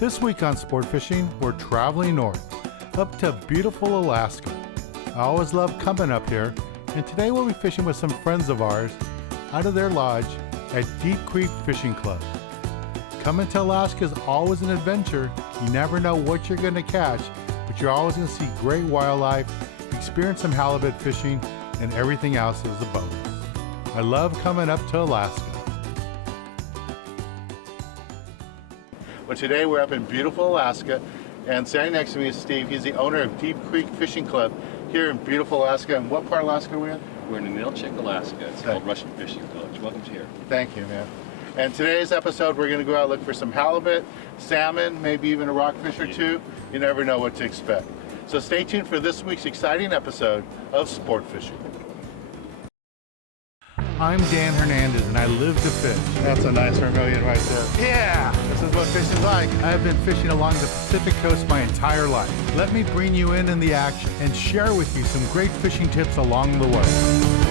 This week on Sport Fishing, we're traveling north, up to beautiful Alaska. I always love coming up here, and today we'll be fishing with some friends of ours out of their lodge at Deep Creek Fishing Club. Coming to Alaska is always an adventure. You never know what you're going to catch, but you're always going to see great wildlife, experience some halibut fishing, and everything else is a bonus. I love coming up to Alaska. Well, today we're up in beautiful Alaska, and standing next to me is Steve. He's the owner of Deep Creek Fishing Club here in beautiful Alaska. And what part of Alaska are we in? We're in Inilchik, Alaska. It's called Russian Fishing Village. Welcome to here. Thank you, man. And today's episode, we're going to go out and look for some halibut, salmon, maybe even a rockfish or two. You never know what to expect. So stay tuned for this week's exciting episode of Sport Fishing. I'm Dan Hernandez, and I live to fish. That's a nice vermilion right there. Yeah, this is what fishing's like. I have been fishing along the Pacific coast my entire life. Let me bring you in the action and share with you some great fishing tips along the way.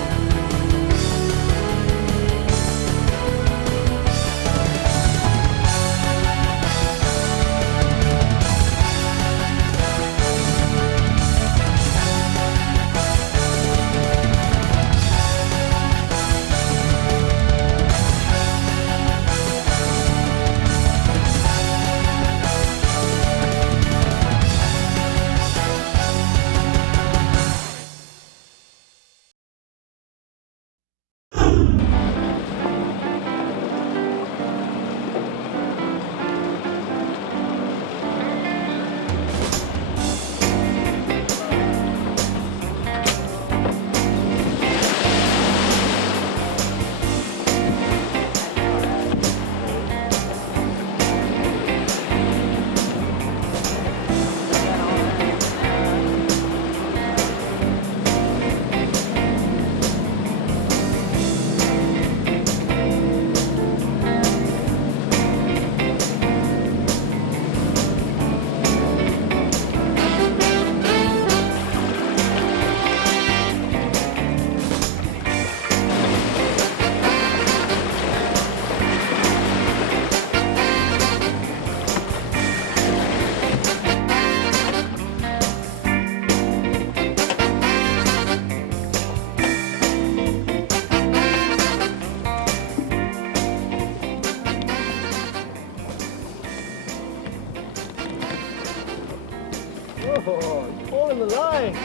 Oh, he's pulling the line.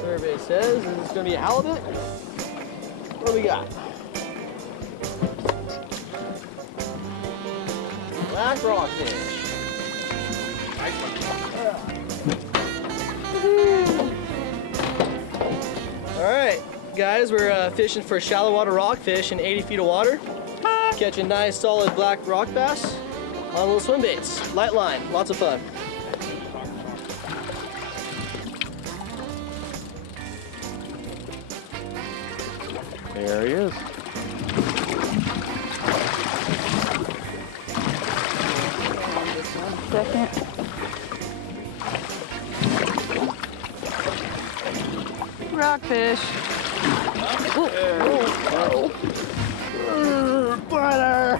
Survey says this is going to be a halibut. What do we got? Black rockfish. All right, guys, we're fishing for shallow water rockfish in 80 feet of water. Catching nice, solid black rock bass on little swim baits. Light line, lots of fun. There he is. Second. Rockfish. Butter!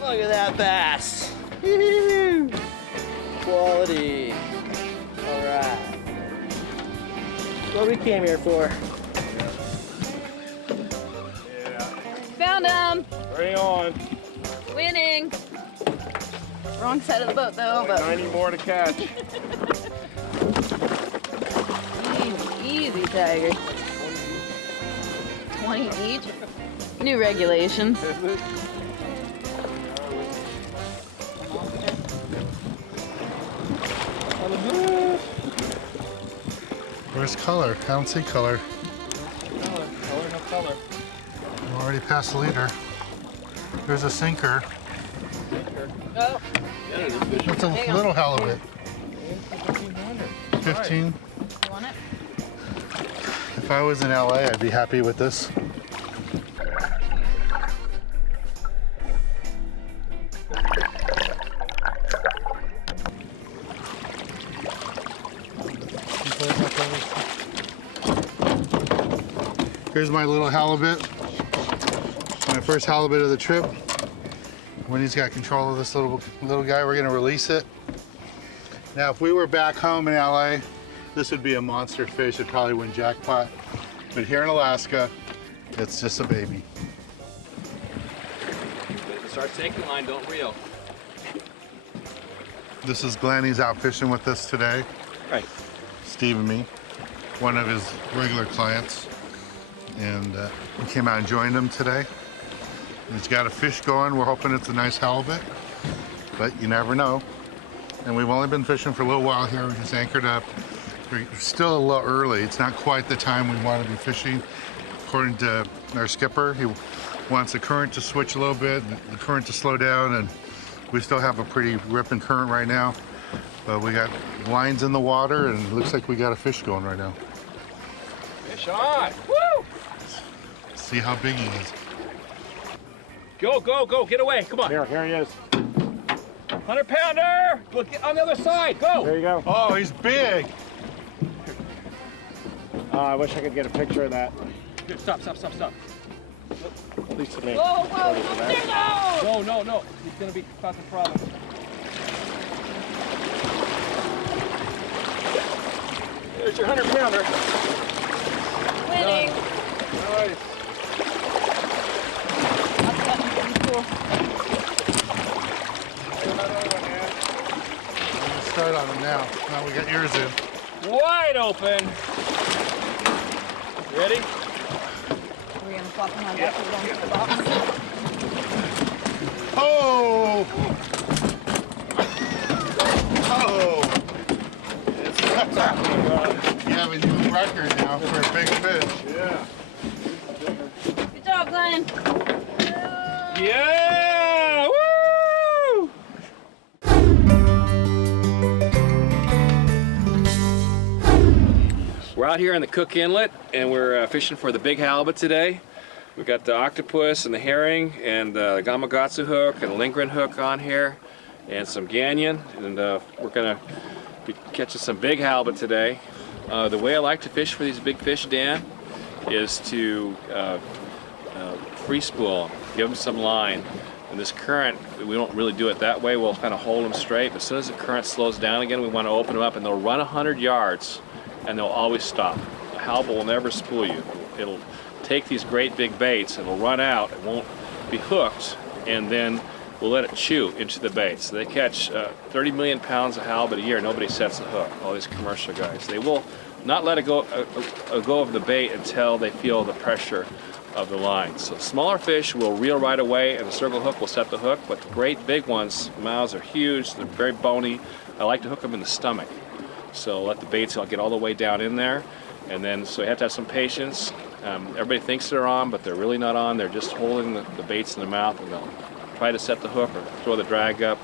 Look at that bass. Quality. All right. What we came here for. Found him. Bring on. Winning. Wrong side of the boat though, but 90 more to catch. easy, tiger. 20 each. New regulations. Where's color? I don't see color. Color, no color. I'm already past the leader. There's a sinker. Oh. It's a little halibut. 15. You want it? If I was in LA, I'd be happy with this. Here's my little halibut. My first halibut of the trip. When he's got control of this little guy, we're gonna release it. Now, if we were back home in LA, this would be a monster fish. It'd probably win jackpot. But here in Alaska, it's just a baby. Start taking line, don't reel. This is Glenn. He's out fishing with us today. Right. Steve and me, one of his regular clients. And we came out and joined him today. He's got a fish going. We're hoping it's a nice halibut, but you never know. And we've only been fishing for a little while here. We just anchored up. We're still a little early. It's not quite the time we want to be fishing. According to our skipper, he wants the current to switch a little bit, the current to slow down, and we still have a pretty ripping current right now. But we got lines in the water, and it looks like we got a fish going right now. Fish on! Woo! See how big he is. Go, go, go, get away, come on. Here he is. 100-pounder! Look, get on the other side, go! There you go. Oh, he's big. I wish I could get a picture of that. Here, stop, stop, stop, stop. At least to me. Whoa, whoa, don't there, no! No, no, no, he's gonna be causing problems. There's your 100-pounder. Winning. Nice. Cool. Let's start on him now. Now we got yours in. Wide open. Ready? We're gonna flop him on back to the box. Oh! Oh! You have a new record now for a big fish. Yeah. Good job, Glenn. Yeah! Woo! We're out here in the Cook Inlet, and we're fishing for the big halibut today. We got the octopus and the herring, and the Gamakatsu hook and the Lindgren hook on here, and some ganyan, and we're gonna be catching some big halibut today. The way I like to fish for these big fish, Dan, is to free spool, give them some line. And this current, we don't really do it that way. We'll kind of hold them straight. But as soon as the current slows down again, we want to open them up, and they'll run 100 yards, and they'll always stop. A halibut will never spool you. It'll take these great big baits, it'll run out, it won't be hooked, and then we'll let it chew into the baits. So they catch 30 million pounds of halibut a year. Nobody sets the hook, all these commercial guys. They will not let it go of the bait until they feel the pressure of the line. So smaller fish will reel right away, and the circle hook will set the hook, but the great big ones, mouths are huge, they're very bony. I like to hook them in the stomach. So let the baits get all the way down in there, and then, so you have to have some patience. Everybody thinks they're on, but they're really not on. They're just holding the baits in their mouth, and they'll try to set the hook or throw the drag up,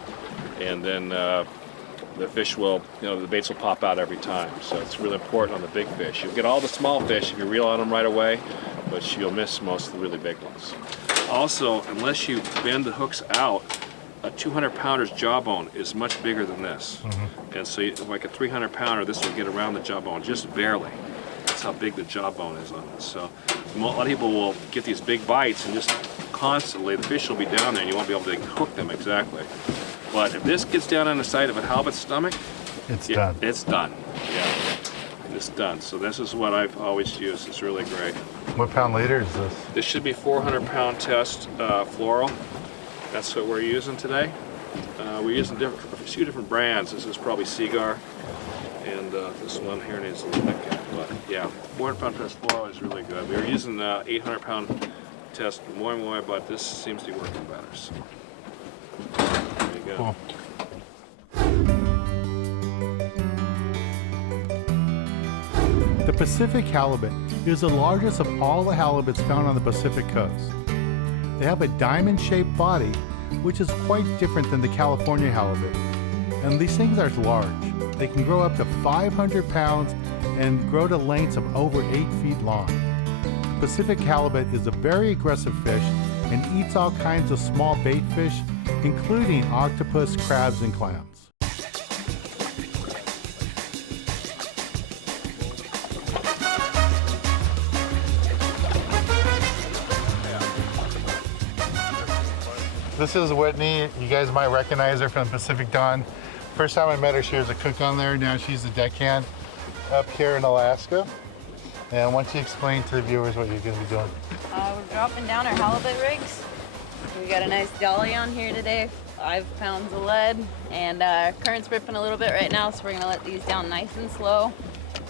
and then the fish will, the baits will pop out every time. So it's really important on the big fish. You'll get all the small fish if you reel on them right away, but you'll miss most of the really big ones. Also, unless you bend the hooks out, a 200-pounder's jawbone is much bigger than this. And so like a 300-pounder, this will get around the jawbone just barely. That's how big the jawbone is on this. So a lot of people will get these big bites and just constantly, the fish will be down there and you won't be able to hook them exactly. But if this gets down on the side of a halibut's stomach, It's done. It's done. Yeah, it's done. So this is what I've always used. It's really great. What pound leader is this? This should be 400-pound test floral. That's what we're using today. We're using a few different brands. This is probably Seagar, and this one here needs a little bit. But yeah, 400-pound test floral is really good. We were using 800-pound test moi, but this seems to be working better. So there you go. Cool. The Pacific halibut is the largest of all the halibuts found on the Pacific coast. They have a diamond-shaped body, which is quite different than the California halibut. And these things are large. They can grow up to 500 pounds and grow to lengths of over 8 feet long. Pacific halibut is a very aggressive fish and eats all kinds of small bait fish, including octopus, crabs, and clams. This is Whitney. You guys might recognize her from Pacific Dawn. First time I met her, she was a cook on there. Now she's a deckhand up here in Alaska. And why don't you explain to the viewers what you're going to be doing? We're dropping down our halibut rigs. We got a nice dolly on here today, 5 pounds of lead, and current's ripping a little bit right now, so we're gonna let these down nice and slow.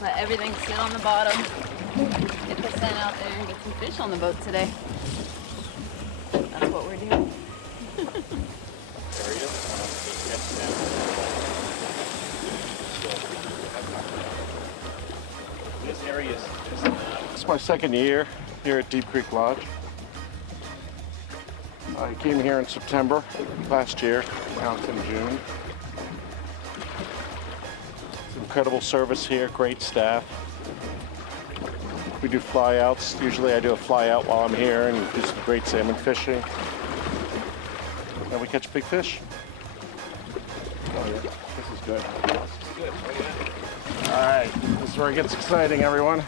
Let everything sit on the bottom. Get the sun out there and get some fish on the boat today. That's what we're doing. This area is just It's my second year here at Deep Creek Lodge. I came here in September last year. Now it's in June. It's incredible service here, great staff. We do flyouts. Usually I do a flyout while I'm here and do some great salmon fishing. And we catch big fish. Oh yeah, this is good. All right, this is where it gets exciting, everyone.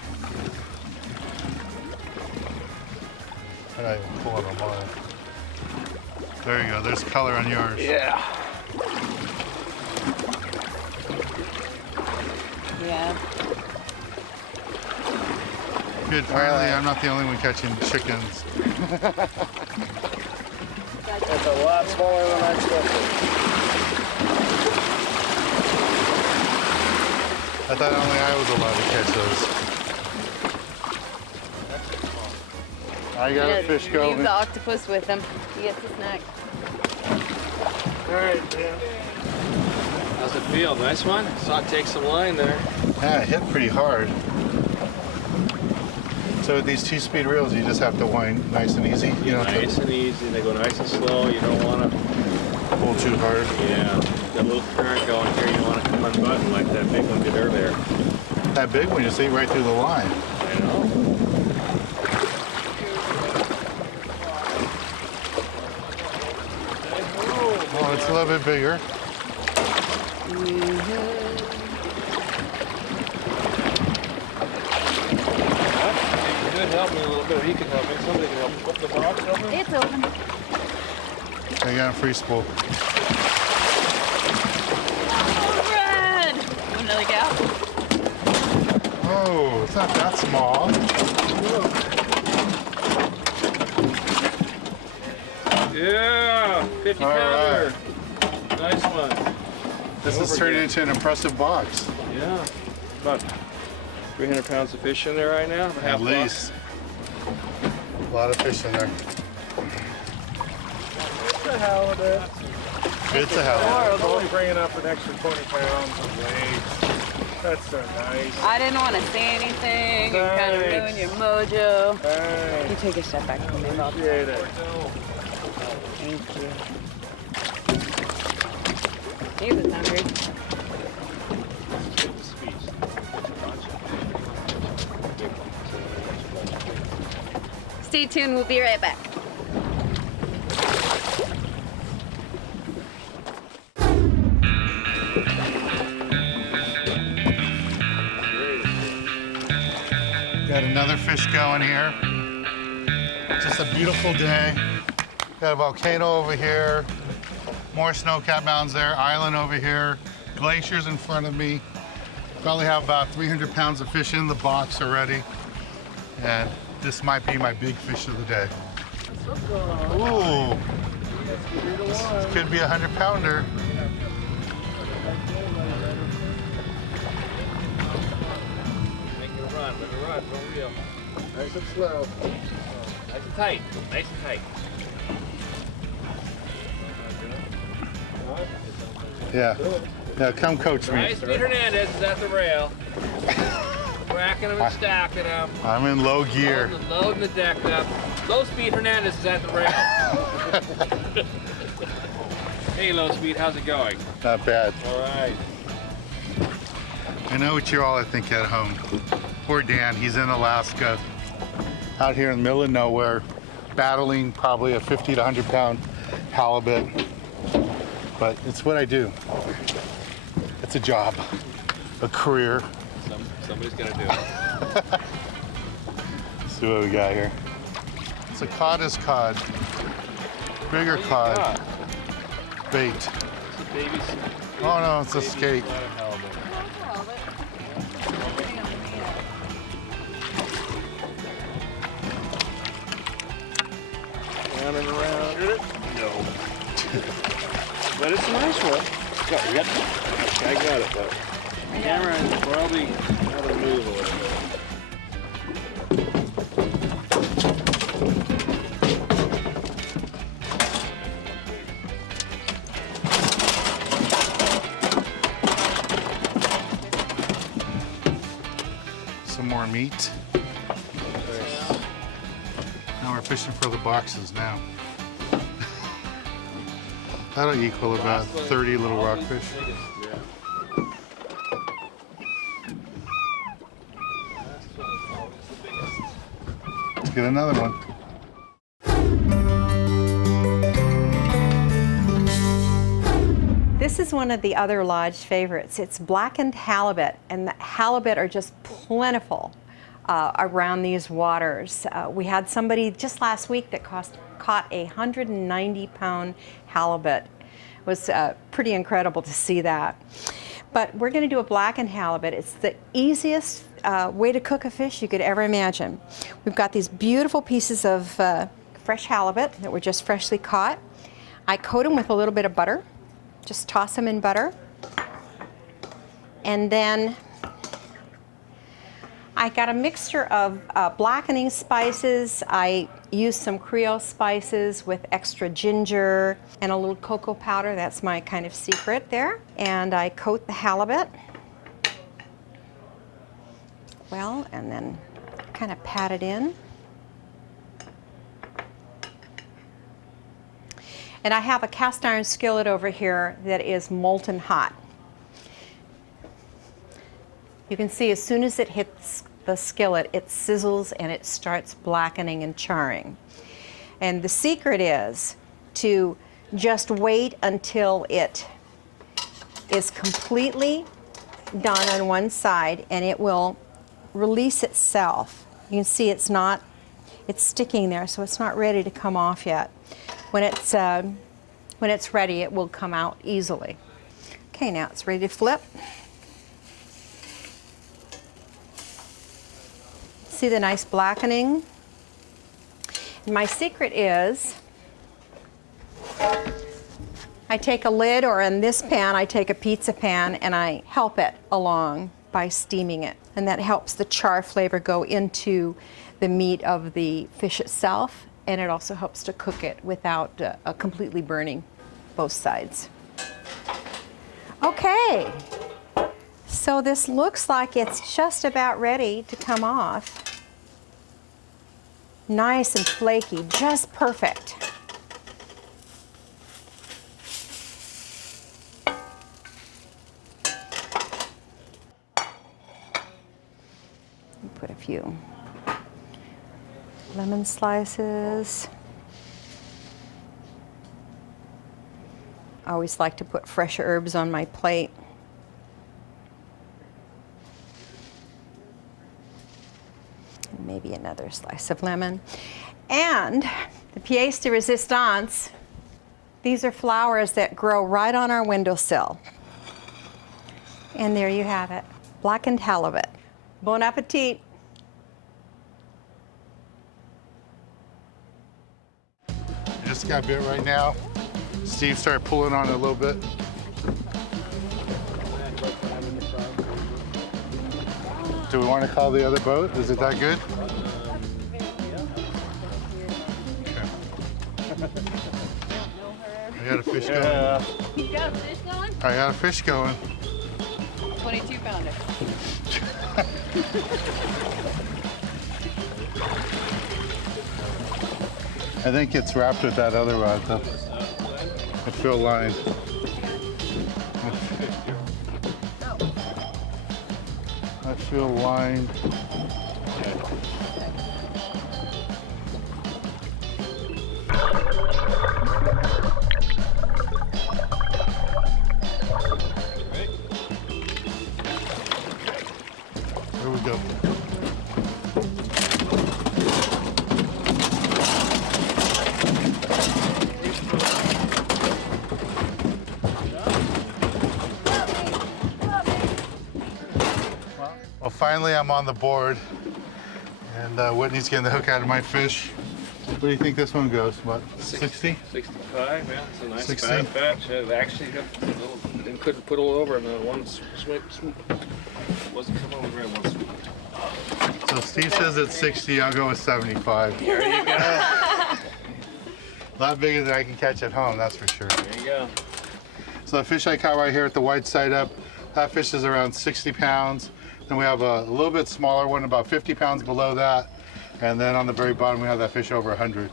I'm not even pulling on mine. There you go. There's color on yours. Yeah. Yeah. Good. Finally, I'm not the only one catching chickens. It's a lot smaller than I expected. I thought only I was allowed to catch those. I got a fish Leave going. the octopus with him. He gets a snack. All right, Dan. how's it feel? Nice one? Saw it take some line there. Yeah, it hit pretty hard. So with these 2-speed reels, you just have to wind nice and easy. You don't have Nice and easy. They go nice and slow. You don't want to, to pull too hard. yeah, got a little current going here. You don't want to come unbutton like that big one did earlier. That big one, you see right through the line. I know. Oh, it's a little bit bigger. You could help me a little bit. He could help me. Somebody can help me. Flip the box open. It's open. I got a free spool. Oh, red! Want another gap? Oh, it's not that small. Yeah, 50 All pounder. Nice one. This is turning into an impressive box. Yeah, about 300 pounds of fish in there right now. At Half least. A lot of fish in there. It's a halibut. It's a halibut. It's only bringing up an extra 20 pounds of weight. That's so nice. I didn't want to say anything and kind of ruin your mojo. Thanks. You take a step back from me, Bob. Appreciate it. Thank you. He was hungry. Stay tuned, we'll be right back. Got another fish going here. Just a beautiful day. Got a volcano over here. More snow-capped mountains there. Island over here. Glaciers in front of me. Probably have about 300 pounds of fish in the box already. And this might be my big fish of the day. Ooh. This could be a 100-pounder. Make it run, let it run, don't reel. Nice and slow. Nice and tight, nice and tight. Yeah. Now come coach me. Nice, Pete Hernandez is at the rail. Racking them and stacking them. I'm in low gear. Loading the deck up. Low Speed Hernandez is at the rail. Hey, Low Speed, how's it going? Not bad. All right. I know what you're all thinking at home. Poor Dan, he's in Alaska, out here in the middle of nowhere, battling probably a 50 to 100 pound halibut. But it's what I do. It's a job, a career. Somebody's gonna do it. Let's see what we got here. It's a cod is cod. Bigger cod. Bait. It's a baby. Oh no, it's a skate. Round and around. No. But it's a nice one. I got it, but the camera is probably out of move a little bit. Some more meat. Now we're fishing for the boxes now. That'll equal about 30 little rockfish. Let's get another one. This is one of the other lodge favorites. It's blackened halibut, and the halibut are just plentiful around these waters. We had somebody just last week that caught a 190-pound halibut. It was pretty incredible to see that. But we're going to do a blackened halibut. It's the easiest way to cook a fish you could ever imagine. We've got these beautiful pieces of fresh halibut that were just freshly caught. I coat them with a little bit of butter. Just toss them in butter. And then I got a mixture of blackening spices. I used some Creole spices with extra ginger and a little cocoa powder. That's my kind of secret there. And I coat the halibut. Well, and then kind of pat it in. And I have a cast iron skillet over here that is molten hot. You can see as soon as it hits the skillet, it sizzles and it starts blackening and charring. And the secret is to just wait until it is completely done on one side and it will release itself. You can see it's sticking there, so it's not ready to come off yet. When it's ready, it will come out easily. Okay, now it's ready to flip. See the nice blackening? My secret is I take a lid, or in this pan, I take a pizza pan and I help it along by steaming it. And that helps the char flavor go into the meat of the fish itself. And it also helps to cook it without completely burning both sides. Okay, so this looks like it's just about ready to come off. Nice and flaky, just perfect. Put a few lemon slices. I always like to put fresh herbs on my plate. And maybe another slice of lemon. And the pièce de résistance, these are flowers that grow right on our windowsill. And there you have it, blackened halibut. Bon appetit. Just got bit right now. Steve started pulling on it a little bit. Do we want to call the other boat? Is it that good? Okay. I got a fish going. You got a fish going? I got a fish going. 22 pounder. I think it's wrapped with that other rod though. A fill line. feel lined. There we go. Well, finally I'm on the board, and Whitney's getting the hook out of my fish. What do you think this one goes? What, 60? 65, yeah. It's a nice 60. fat fetch. It actually got a little, and couldn't put it over in the one swoop. Wasn't coming over in one swoop. So Steve says it's 60, I'll go with 75. There you go. A lot bigger than I can catch at home, that's for sure. There you go. So the fish I caught right here at the white side up, that fish is around 60 pounds. Then we have a little bit smaller one, about 50 pounds below that. And then on the very bottom, we have that fish over 100.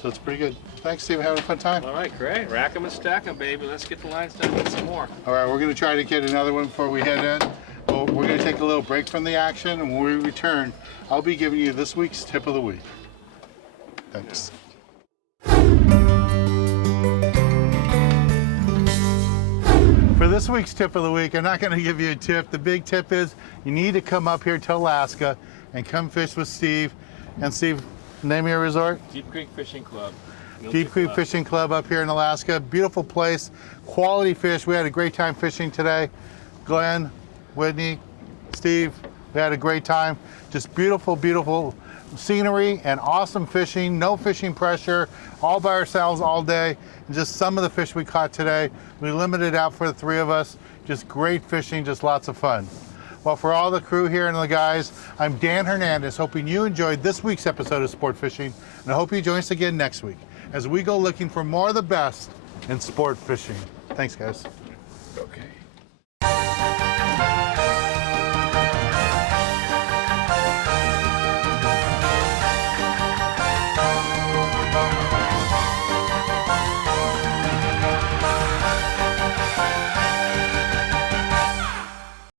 So it's pretty good. Thanks, Steve. Having a fun time. All right, great. Rack them and stack them, baby. Let's get the lines done and some more. All right, we're going to try to get another one before we head in. Well, we're going to take a little break from the action, and when we return, I'll be giving you this week's tip of the week. Thanks. For this week's tip of the week, I'm not going to give you a tip. The big tip is you need to come up here to Alaska and come fish with Steve. And Steve, name of your resort? Deep Creek Fishing Club. Deep Creek Fishing Club up here in Alaska. Beautiful place, quality fish. We had a great time fishing today. Glenn, Whitney, Steve, we had a great time. Just beautiful, beautiful scenery and awesome fishing. No fishing pressure, all by ourselves all day. And just some of the fish we caught today. We limited out for the three of us. Just great fishing, just lots of fun. Well, for all the crew here and the guys, I'm Dan Hernandez, hoping you enjoyed this week's episode of Sport Fishing, and I hope you join us again next week as we go looking for more of the best in sport fishing. Thanks, guys. Okay.